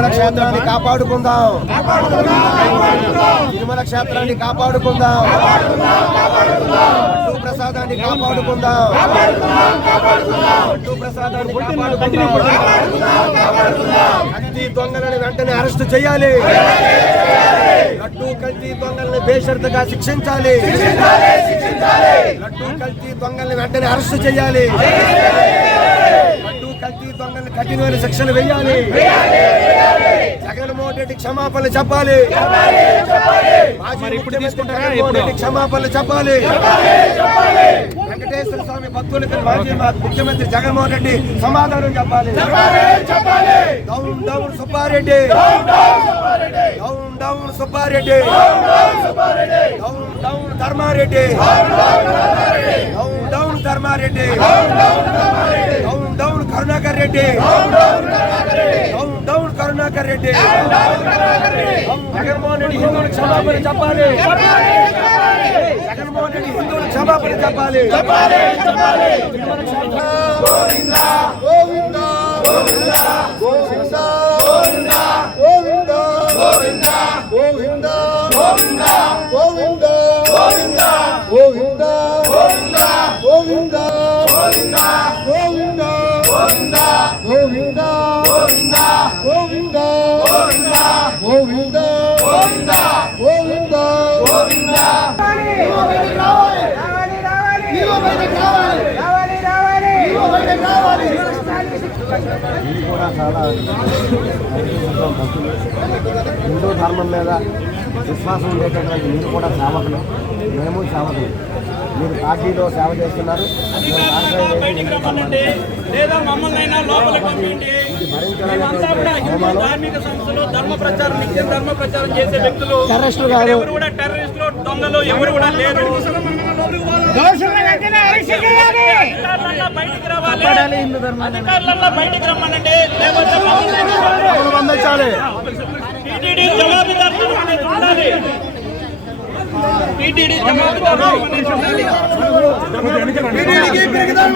క్షేత్రాన్ని కాపాడుకుందాం. తిరుమల క్షేత్రాన్ని కాపాడుకుందాం. ప్రసాదాన్ని కాపాడుకుందాం. లడ్డూ ప్రసాదాన్ని కాపాడుకుందాం. కల్తీ దొంగలను వెంటనే అరెస్ట్ చేయాలి. లడ్డూ కల్తీ దొంగలను బేషరతుగా శిక్షించాలి. లడ్డూ కల్తీ దొంగలను వెంటనే అరెస్ట్ చేయాలి. కల్తీ దొంగలను కఠినమైన శిక్షలు వేయాలి. జగన్మోహన్ రెడ్డి క్షమాపణలు చెప్పాలి. క్షమాపణలు చెప్పాలి. వెంకటేశ్వర స్వామి భక్తులకు మాజీ ముఖ్యమంత్రి జగన్మోహన్ రెడ్డి సమాధానం చెప్పాలి. Down down Subba Reddy. Down down Subba Reddy. Down down Dharma Reddy. Down down Dharma Reddy. Reddy down Karunakar Reddy Jaganmohan Reddy హిందువులకు క్షమాపణ చెప్పాలి జగన్మోహన్ రెడ్డి హిందువులకు క్షమాపణ చెప్పాలి రావాలి రావాలి కూడా చాలా భక్తులు హిందూ ధర్మం మీద విశ్వాసం ఉండేటటువంటి మీరు కూడా సేవకులు మేము సేవకులు మీరు పార్టీలో సేవ చేస్తున్నారు. మేము రాష్ట్ర బయటికి రమ్మనండి లేదా మమ్మల్ని అయినా లోపలికి పంపిండి మేమంతా కూడా హిందూ ధార్మిక సంస్థలు ధర్మ ప్రచారం నిత్యం ధర్మ ప్రచారం చేసే వ్యక్తులు. ఎవరు కూడా టెర్రరిస్టులు దొంగలు ఎవరు కూడా లేరు. బయటికి రావాలి. అధికారులన్నా బయటికి రమ్మనండి. లేకపోతే ਦੇ। ਦੋਨਾਂ ਦੇ ਟੀਡੀਡੀ ਜਮਾਤ ਦਾ ਰੋਗ ਨਹੀਂ ਸਮਝ ਲਿਆ ਟੀਡੀਡੀ ਕੀ ਪ੍ਰਗਟਾਉਣ